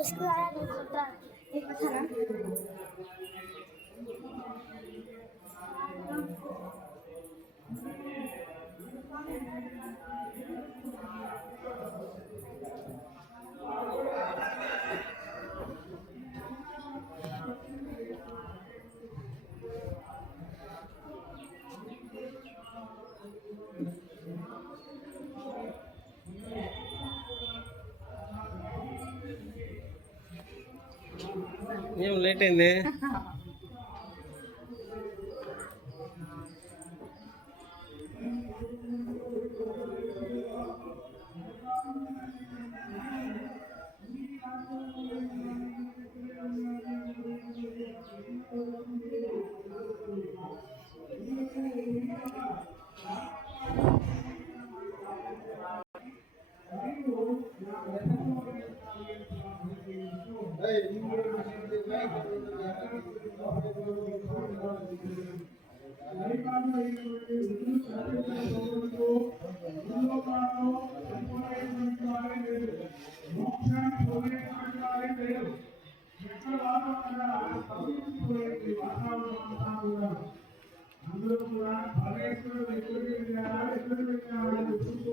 उसको आया नहीं पता एक था ना ఏం లేట్ అయింది. అందరూ కూడా పరమేశ్వరుడు ఎక్కడికి వెళ్ళాలి ఎక్కడికి వెళ్ళాలని చూసుకుంటూ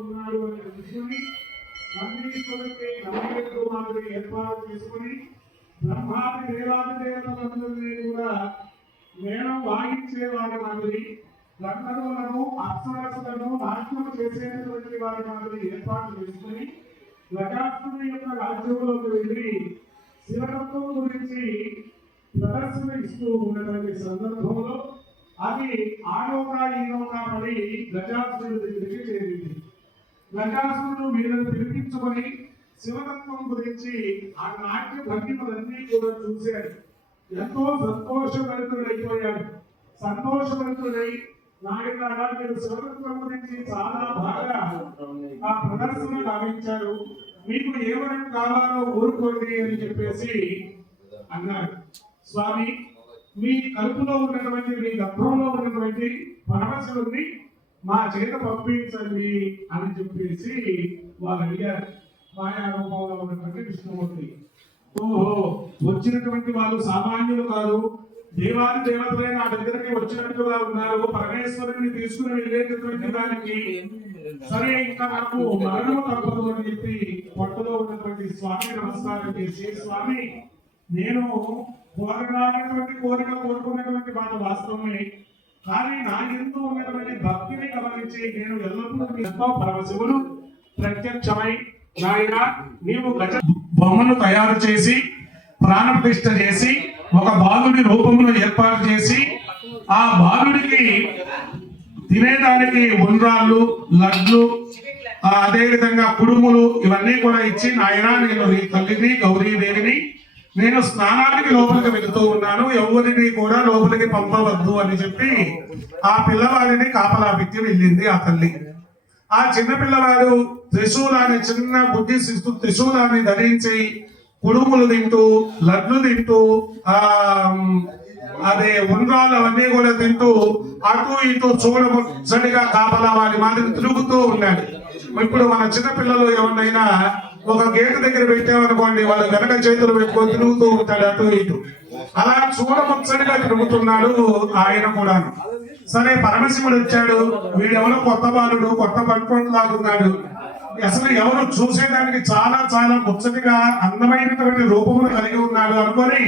ఉన్నాడు అనే విషయాన్ని ఏర్పాటు చేసుకుని బ్రహ్మాది దేవాది దేవతలందరినీ కూడా మేళం వాయించే వారి మాదిరి గంధర్వులను అప్సరసులను నాట్యం చేసేటువంటి వారి మాదిరి ఏర్పాటు చేసుకుని లగాసుని యొక్క రాజ్యంలోకి వెళ్ళి శివతత్వం గురించి ప్రదర్శన ఇస్తూ ఉన్నటువంటి సందర్భంలో అది ఆలోక ఈలోక పడి గజాసురుడి దగ్గరికి చేరింది. గజాసురుడు వీళ్ళని పిలిపించుకొని శివతత్వం గురించి ఆ నాట్య భంగిమలన్నీ కూడా చూశాడు. ఎంతో సంతోషభరితుడైపోయాడు. సంతోషవంతుడై నాయకులారా మీరు శివతత్వం గురించి చాలా బాగా ఆ ప్రదర్శన గావించారు. మీకు ఏమైనా కావాలో ఊరుకోండి అని చెప్పేసి అన్నాడు. స్వామి, మీ కడుపులో ఉన్నటువంటి మీ గర్భంలో ఉన్నటువంటి పరమశివుడిని మా చేత పంపించండి అని చెప్పేసి వాళ్ళు అడిగారు. మాయా రూపంలో ఉన్నటువంటి విష్ణుమూర్తి. ఓహో, వచ్చినటువంటి వాళ్ళు సామాన్యులు కాదు, దేవాది దేవతలే నా దగ్గరికి వచ్చినట్టుగా ఉన్నారు. పరమేశ్వరుని తీసుకుని వెళ్ళేటటువంటి దానికి సరే ఇంకా నాకు మరణము తప్పదు అని చెప్పి పొట్టలో ఉన్నటువంటి స్వామి నమస్కారం చేసి, స్వామి నేను కోరినటువంటి కోరిక కోరుకున్నటువంటి మాట వాస్తవమే, కానీ నా ఎందు ఉన్నటువంటి భక్తిని గమనించి నేను ఎల్లప్పుడూ పరమశివుడు ప్రత్యక్షమై, నాయన నీవు గజ బొమ్మను తయారు చేసి ప్రాణప్రతిష్ఠ చేసి ఒక బాలుడి రూపమును ఏర్పాటు చేసి ఆ బాలుడికి తినేదానికి ఉండ్రాళ్ళు, లడ్లు, అదే విధంగా కుడుములు ఇవన్నీ కూడా ఇచ్చి, నాయన నేను నీ తల్లిని గౌరీదేవిని నేను స్నానానికి లోపలికి వెళుతూ ఉన్నాను, ఎవరిని కూడా లోపలికి పంపవద్దు అని చెప్పి ఆ పిల్లవాడిని కాపలా పెట్టి వెళ్ళింది ఆ తల్లి. ఆ చిన్న పిల్లవాడు త్రిశూలాన్ని, చిన్న బుద్ధి శిస్తు త్రిశూలాన్ని ధరించి కుడుములు తింటూ, లడ్లు తింటూ, అదే ఉండ్రాలు అవన్నీ కూడా తింటూ అటు ఇటు చూడముచ్చడిగా కాపలా వాడి మాదిరి తిరుగుతూ ఉన్నాడు. ఇప్పుడు మన చిన్న పిల్లలు ఎవరినైనా ఒక గేటు దగ్గర పెట్టామనుకోండి, వాళ్ళు వెనక చేతులు పెట్టుకొని తిరుగుతూ ఉంటాడు అటు ఇటు. అలా చూడముచ్చడిగా తిరుగుతున్నాడు ఆయన కూడా. సరే, పరమశివుడు వచ్చాడు. వీడెవరో కొత్త బాలుడు, కొత్త పట్టుకోడు లాగున్నాడు. అసలు ఎవరు చూసేదానికి చాలా చాలా ముచ్చటిగా అందమైనటువంటి రూపమును కలిగి ఉన్నాడు అనుకొని,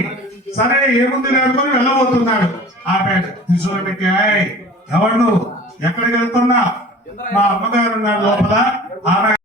సరే ఏముంది అనుకొని వెళ్ళబోతున్నాడు. ఆపాడు, తీసుకుని ఎవరు ఎక్కడికి వెళ్తున్నా? మా అమ్మగారు ఉన్నారు లోపల. ఆమె